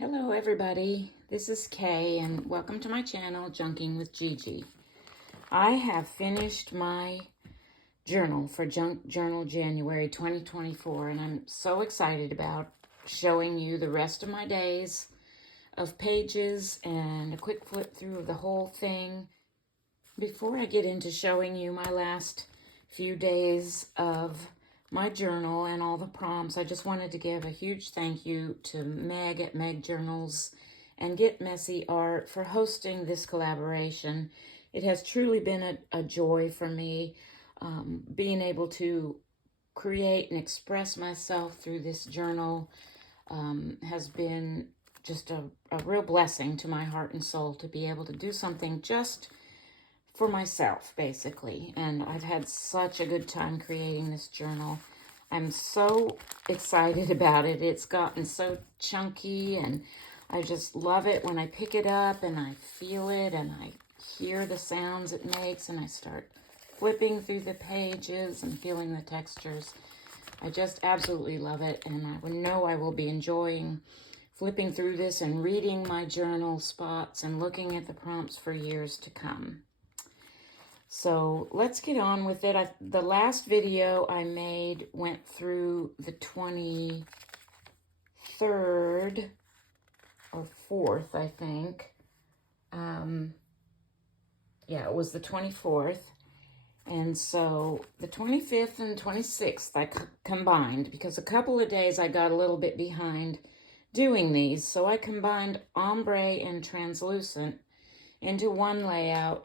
Hello everybody, this is Kay and welcome to my channel, Junking with Gigi. I have finished my journal for Junk Journal January 2024 and I'm so excited about showing you the rest of my days of pages and a quick flip through of the whole thing. Before I get into showing you my last few days of my journal and all the prompts, I just wanted to give a huge thank you to Meg at Meg Journals and Get Messy Art for hosting this collaboration. It has truly been a joy for me being able to create and express myself through this journal. Has been just a real blessing to my heart and soul to be able to do something just for myself, basically. And I've had such a good time creating this journal. I'm so excited about it. It's gotten so chunky and I just love it when I pick it up and I feel it and I hear the sounds it makes and I start flipping through the pages and feeling the textures. I just absolutely love it, and I know I will be enjoying flipping through this and reading my journal spots and looking at the prompts for years to come. So let's get on with it. The last video I made went through the 23rd or 4th, I think. Yeah, it was the 24th. And so the 25th and 26th I combined because a couple of days I got a little bit behind doing these. So I combined ombre and translucent into one layout.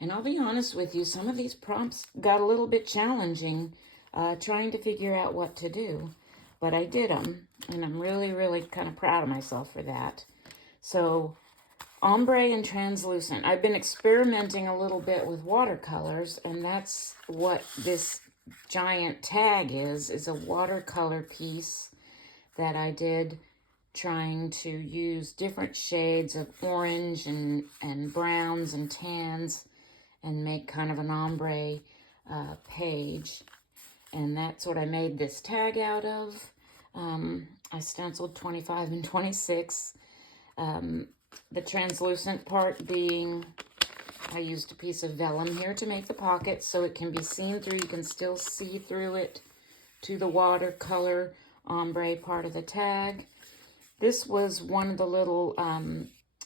And I'll be honest with you, some of these prompts got a little bit challenging trying to figure out what to do. But I did them, and I'm really, really kind of proud of myself for that. So ombre and translucent. I've been experimenting a little bit with watercolors, and that's what this giant tag is a watercolor piece that I did trying to use different shades of orange and browns and tans and make kind of an ombre page. And that's what I made this tag out of. I stenciled 25 and 26. The translucent part being, I used a piece of vellum here to make the pocket so it can be seen through. You can still see through it to the watercolor ombre part of the tag. This was one of the little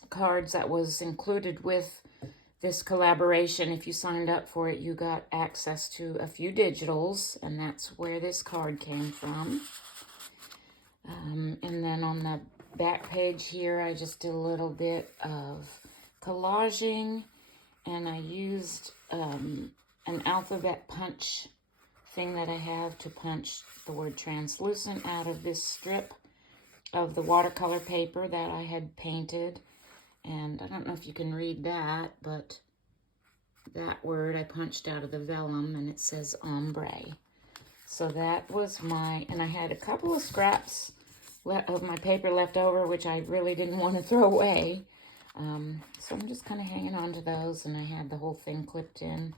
cards that was included with this collaboration. If you signed up for it, you got access to a few digitals, and that's where this card came from. And then on the back page here, I just did a little bit of collaging, and I used an alphabet punch thing that I have to punch the word translucent out of this strip of the watercolor paper that I had painted. And I don't know if you can read that, but that word I punched out of the vellum, and it says ombre. So that was and I had a couple of scraps of my paper left over, which I really didn't want to throw away. So I'm just kind of hanging on to those, and I had the whole thing clipped in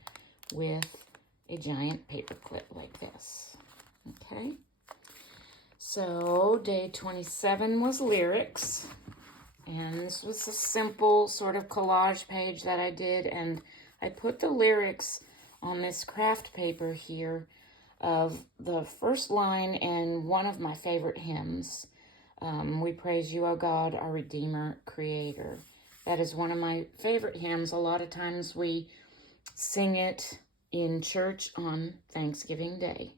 with a giant paper clip like this. Okay. So day 27 was lyrics. And this was a simple sort of collage page that I did, and I put the lyrics on this craft paper here of the first line in one of my favorite hymns. We praise you, O God, our Redeemer, Creator. That is one of my favorite hymns. A lot of times we sing it in church on Thanksgiving Day.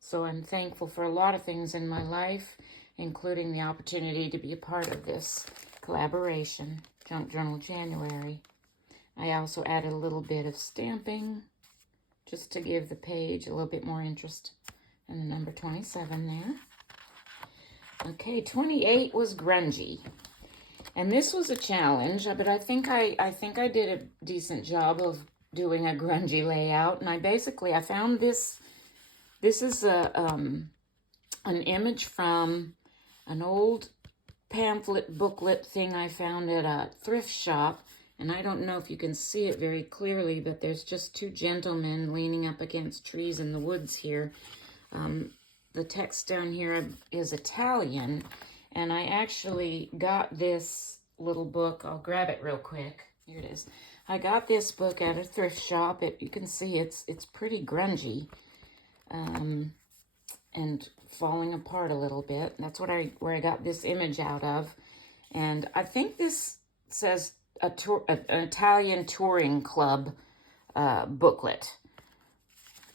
So I'm thankful for a lot of things in my life, including the opportunity to be a part of this collaboration, Junk Journal January. I also added a little bit of stamping just to give the page a little bit more interest. And the number 27 there. Okay, 28 was grungy. And this was a challenge, but I think I did a decent job of doing a grungy layout. And I found this. This is an image from an old pamphlet booklet thing I found at a thrift shop. And I don't know if you can see it very clearly, but there's just two gentlemen leaning up against trees in the woods here. The text down here is Italian, And I actually got this little book. I'll grab it real quick. Here it is. I got this book at a thrift shop. You can see it's pretty grungy and falling apart a little bit. That's where I got this image out of. And I think this says an Italian touring club booklet.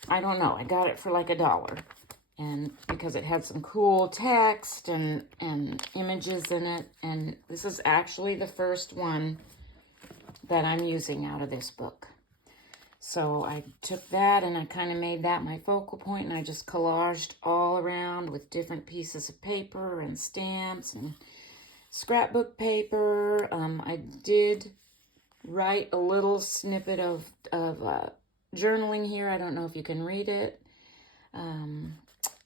I don't know. I got it for like $1. And because it had some cool text and images in it. And this is actually the first one that I'm using out of this book. So I took that and I kind of made that my focal point, and I just collaged all around with different pieces of paper and stamps and scrapbook paper. I did write a little snippet of journaling here. I don't know if you can read it. And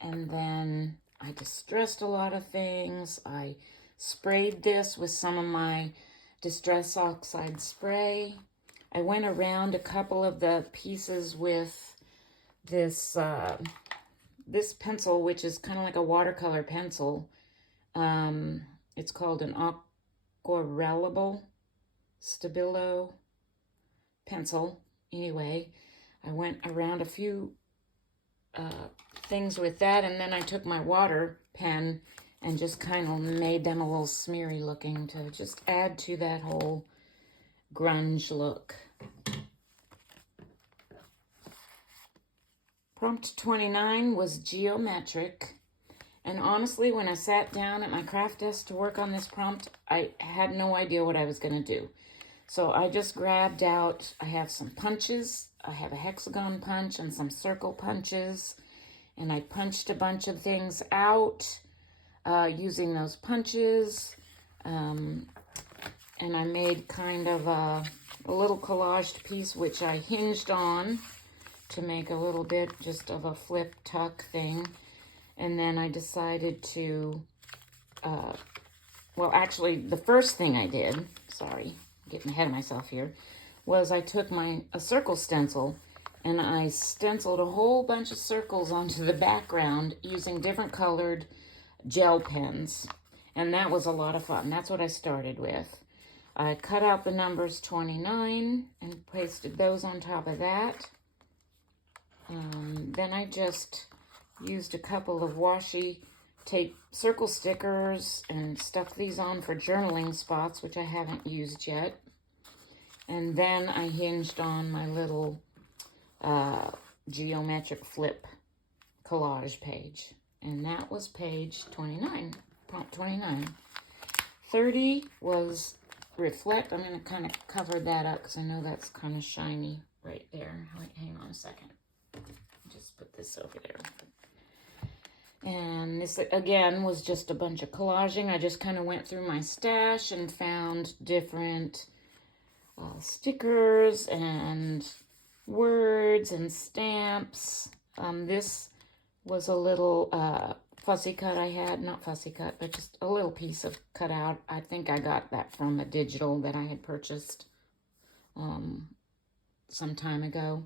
then I distressed a lot of things. I sprayed this with some of my Distress Oxide spray. I went around a couple of the pieces with this pencil, which is kind of like a watercolor pencil. It's called an Aquarellable Stabilo pencil. Anyway, I went around a few things with that, and then I took my water pen and just kind of made them a little smeary looking to just add to that whole grunge look. Prompt 29 was geometric. And honestly, when I sat down at my craft desk to work on this prompt, I had no idea what I was going to do. So I just grabbed out, I have some punches. I have a hexagon punch and some circle punches. And I punched a bunch of things out using those punches. And I made kind of a little collaged piece, which I hinged on to make a little bit just of a flip tuck thing. And then I decided to, well, actually, the first thing I did, sorry, getting ahead of myself here, was I took a circle stencil and I stenciled a whole bunch of circles onto the background using different colored gel pens. And that was a lot of fun. That's what I started with. I cut out the numbers 29 and pasted those on top of that. Then I just used a couple of washi tape circle stickers and stuck these on for journaling spots, which I haven't used yet. And then I hinged on my little geometric flip collage page. And that was page 29, prompt 29. 30 was reflect. I'm going to kind of cover that up because I know that's kind of shiny right there. Wait, hang on a second. Just put this over there. And this, again, was just a bunch of collaging. I just kind of went through my stash and found different stickers and words and stamps. This was a little fussy cut I had. Not fussy cut, but just a little piece of cutout. I think I got that from a digital that I had purchased some time ago.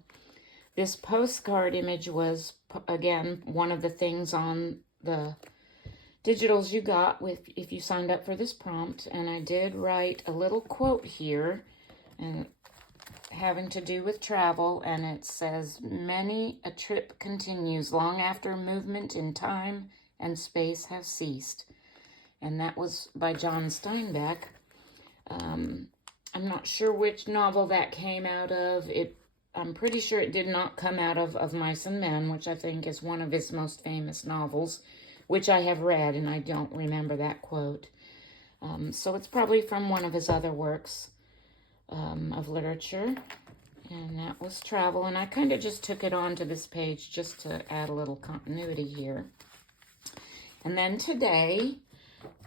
This postcard image was, again, one of the things on the digitals you got if you signed up for this prompt. And I did write a little quote here and having to do with travel. And it says, "Many a trip continues long after movement in time and space have ceased." And that was by John Steinbeck. I'm not sure which novel that came out of. I'm pretty sure it did not come out of Mice and Men, which I think is one of his most famous novels, which I have read, and I don't remember that quote. So it's probably from one of his other works of literature, and that was travel. And I kind of just took it onto this page just to add a little continuity here. And then today,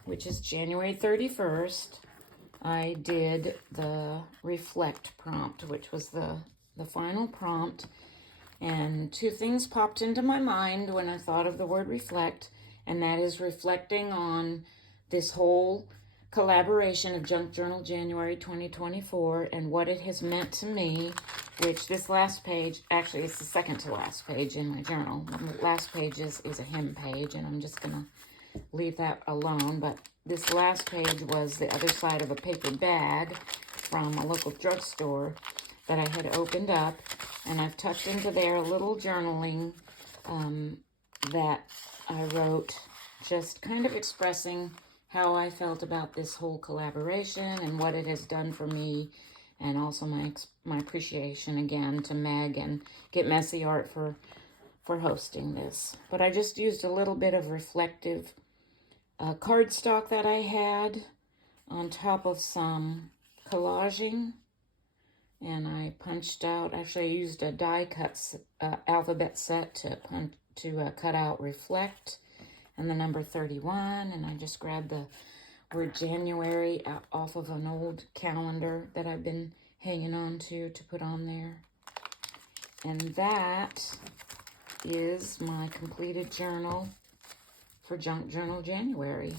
which is January 31st, I did the reflect prompt, which was the final prompt. And two things popped into my mind when I thought of the word reflect, and that is reflecting on this whole collaboration of Junk Journal January 2024 and what it has meant to me, which this last page, actually it's the second to last page in my journal. The last page is a hymn page, and I'm just going to leave that alone. But this last page was the other side of a paper bag from a local drugstore that I had opened up. And I've tucked into there a little journaling that I wrote, just kind of expressing how I felt about this whole collaboration and what it has done for me, and also my appreciation again to Meg and Get Messy Art for hosting this. But I just used a little bit of reflective cardstock that I had on top of some collaging, and I punched out, actually I used a die cut alphabet set to cut out reflect and the number 31, and I just grabbed the word January off of an old calendar that I've been hanging on to put on there. And that is my completed journal for Junk Journal January.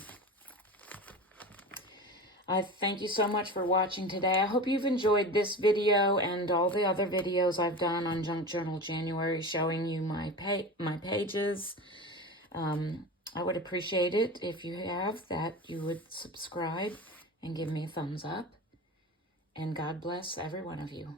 I thank you so much for watching today. I hope you've enjoyed this video and all the other videos I've done on Junk Journal January showing you my pages. I would appreciate it if you have that you would subscribe and give me a thumbs up. And God bless every one of you.